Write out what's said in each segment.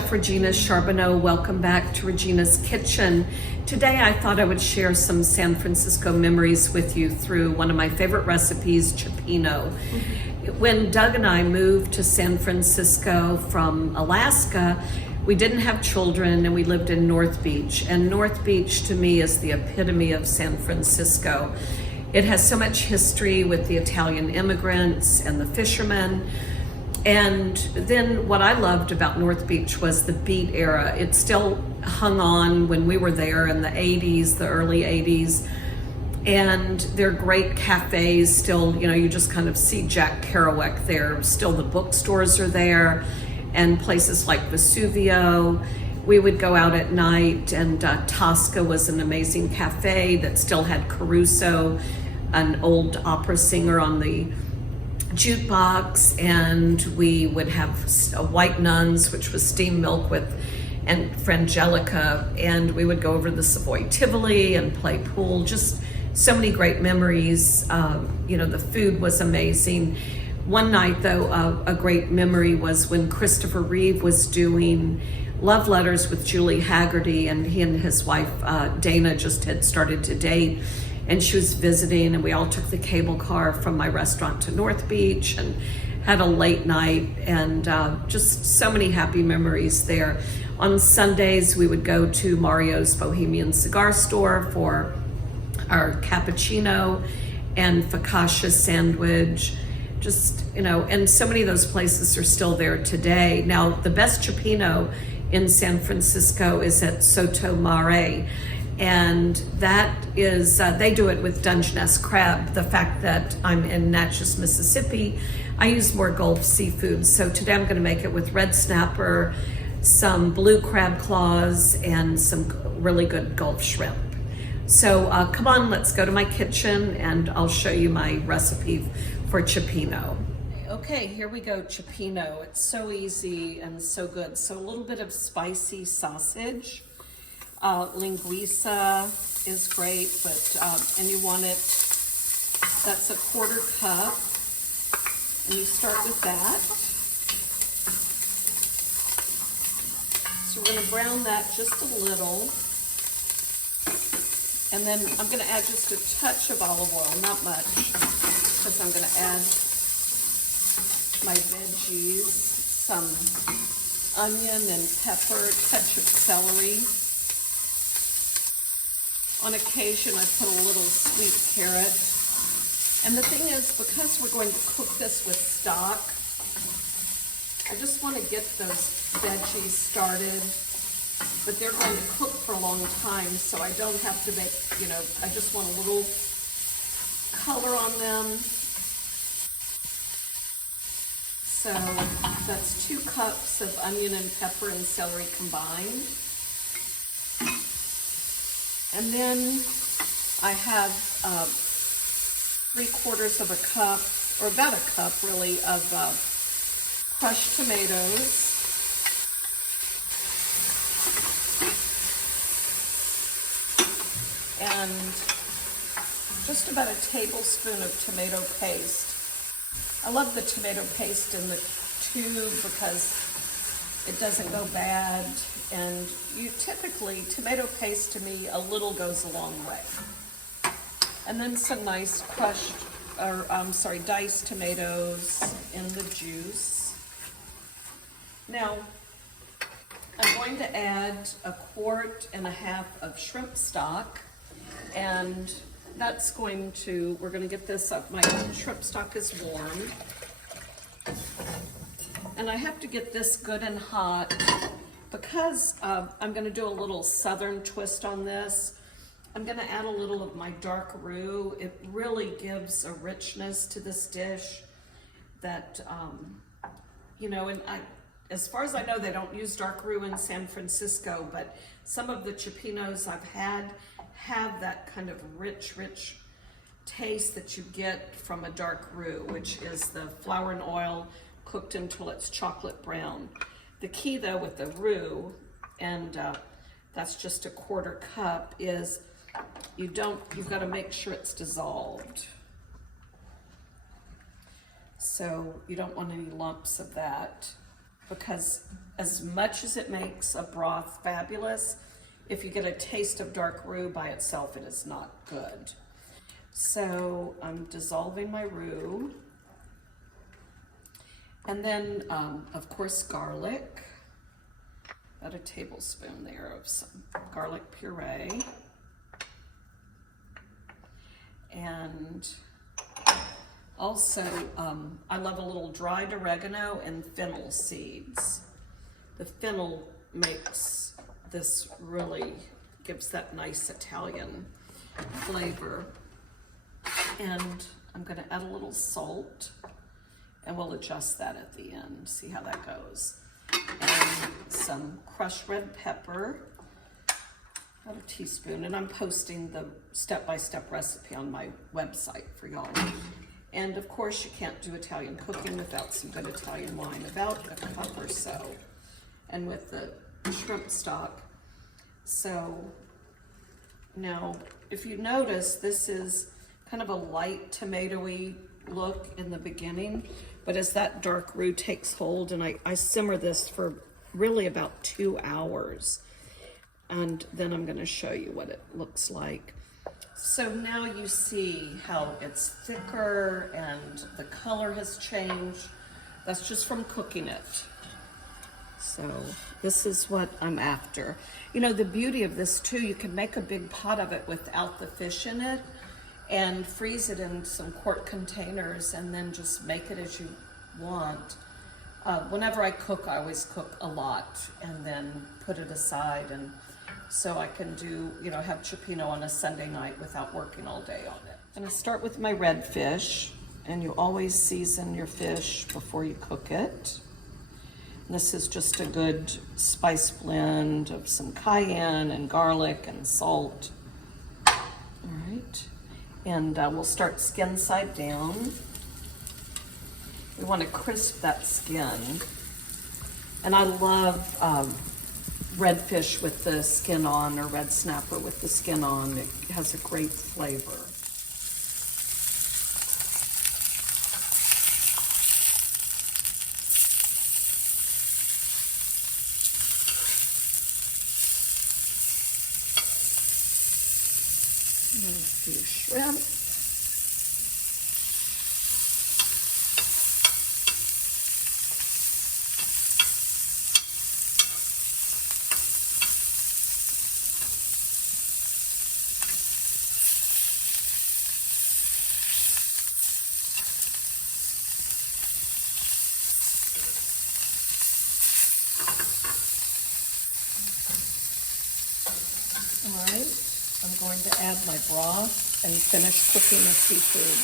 Chef Regina Charbonneau. Welcome back to Regina's Kitchen. Today I thought I would share some San Francisco memories with you through one of my favorite recipes, Cioppino. When Doug and I moved to San Francisco from Alaska, we didn't have children and we lived in North Beach. And North Beach to me is the epitome of San Francisco. It has so much history with the Italian immigrants and the fishermen. And then what I loved about North Beach was the beat era. It still hung on when we were there in the 80s, the early 80s. And there are great cafes still, you just kind of see Jack Kerouac there. Still the bookstores are there and places like Vesuvio. We would go out at night and Tosca was an amazing cafe that still had Caruso, an old opera singer on the jukebox, and we would have White Nuns, which was steamed milk and Frangelica, and we would go over the Savoy Tivoli and play pool. Just so many great memories. The food was amazing. One night though, a great memory was when Christopher Reeve was doing Love Letters with Julie Haggerty, and he and his wife Dana just had started to date. And she was visiting, and we all took the cable car from my restaurant to North Beach and had a late night, and just so many happy memories there. On Sundays, we would go to Mario's Bohemian Cigar Store for our cappuccino and focaccia sandwich. And so many of those places are still there today. Now, the best Cioppino in San Francisco is at Soto Mare. And that is, they do it with Dungeness crab. The fact that I'm in Natchez, Mississippi, I use more Gulf seafood. So today I'm gonna make it with red snapper, some blue crab claws, and some really good Gulf shrimp. So come on, let's go to my kitchen and I'll show you my recipe for Cioppino. Okay, here we go, Cioppino. It's so easy and so good. So a little bit of spicy sausage. Linguiça is great, and you want it, that's a 1/4 cup, and you start with that. So we're gonna brown that just a little, and then I'm gonna add just a touch of olive oil, not much, because I'm gonna add my veggies, some onion and pepper, a touch of celery. On occasion, I put a little sweet carrot. And the thing is, because we're going to cook this with stock, I just want to get those veggies started, but they're going to cook for a long time, so I don't have to make, I just want a little color on them. So that's 2 cups of onion and pepper and celery combined. And then I have 3/4 of a cup, or about a cup really, of crushed tomatoes. And just about a tablespoon of tomato paste. I love the tomato paste in the tube because it doesn't go bad, and tomato paste to me, a little goes a long way. And then some nice diced tomatoes in the juice. Now, I'm going to add a 1.5 quart of shrimp stock, and we're going to get this up. My shrimp stock is warm. And I have to get this good and hot because I'm going to do a little southern twist on this. I'm going to add a little of my dark roux. It really gives a richness to this dish that, as far as I know, they don't use dark roux in San Francisco, but some of the Cioppinos I've had have that kind of rich taste that you get from a dark roux, which is the flour and oil cooked until it's chocolate brown. The key though with the roux, and that's just a 1/4 cup, is you've got to make sure it's dissolved. So you don't want any lumps of that. because as much as it makes a broth fabulous, if you get a taste of dark roux by itself, it is not good. So I'm dissolving my roux. And then, of course, garlic. About a tablespoon there of some garlic puree. And also, I love a little dried oregano and fennel seeds. The fennel makes this really, gives that nice Italian flavor. And I'm gonna add a little salt, and we'll adjust that at the end, see how that goes. And some crushed red pepper, about a teaspoon, and I'm posting the step-by-step recipe on my website for y'all. And of course, you can't do Italian cooking without some good Italian wine, about a cup or so. And with the shrimp stock. So now, if you notice, this is kind of a light tomatoey look in the beginning, but as that dark roux takes hold, and I simmer this for really about 2 hours, and then I'm going to show you what it looks like. So now you see how it's thicker and the color has changed. That's just from cooking it. So this is what I'm after. You know, the beauty of this too, you can make a big pot of it without the fish in it and freeze it in some quart containers and then just make it as you want. Whenever I cook, I always cook a lot and then put it aside, and so I can do, you know, have cioppino on a Sunday night without working all day on it. I'm gonna start with my red fish, and you always season your fish before you cook it. And this is just a good spice blend of some cayenne and garlic and salt. All right, and we'll start skin side down. We want to crisp that skin. And I love red fish with the skin on, or red snapper with the skin on. It has a great flavor. And then a few shrimp. All right, I'm going to add my broth and finish cooking the seafood.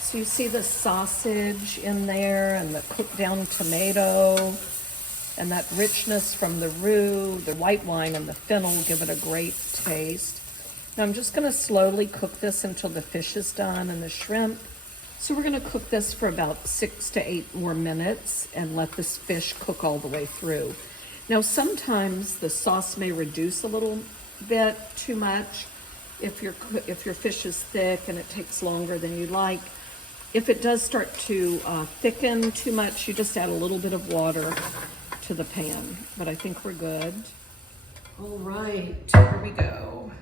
So you see the sausage in there and the cooked down tomato and that richness from the roux, the white wine and the fennel give it a great taste. Now I'm just gonna slowly cook this until the fish is done and the shrimp. So we're gonna cook this for about 6 to 8 more minutes and let this fish cook all the way through. Now sometimes the sauce may reduce a little bit too much if your fish is thick and it takes longer than you like. If it does start to thicken too much, you just add a little bit of water to the pan, but I think we're good. All right, here we go.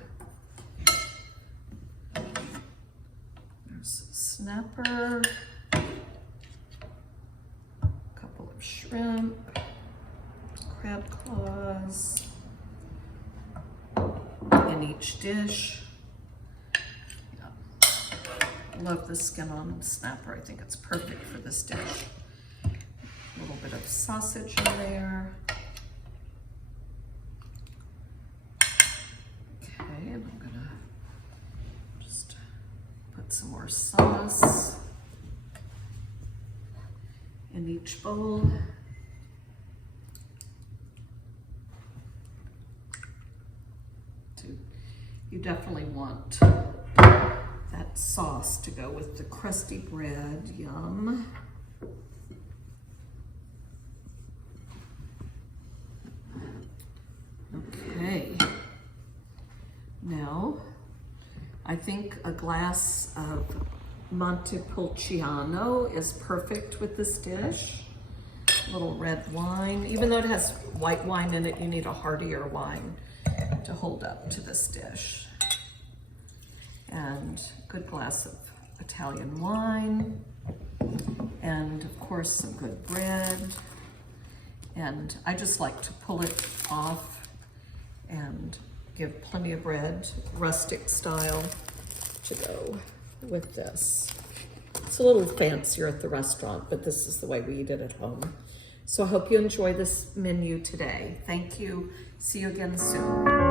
There's a snapper, a couple of shrimp, crab claws in each dish. Love the skin on snapper. I think it's perfect for this dish. A little bit of sausage in there. Okay, and I'm gonna just put some more sauce in each bowl. You definitely want that sauce to go with the crusty bread. Yum. I think a glass of Montepulciano is perfect with this dish. A little red wine. Even though it has white wine in it, you need a heartier wine to hold up to this dish. And a good glass of Italian wine. And of course, some good bread. And I just like to pull it off and give plenty of bread, rustic style, to go with this. It's a little fancier at the restaurant, but this is the way we eat it at home. So I hope you enjoy this menu today. Thank you. See you again soon.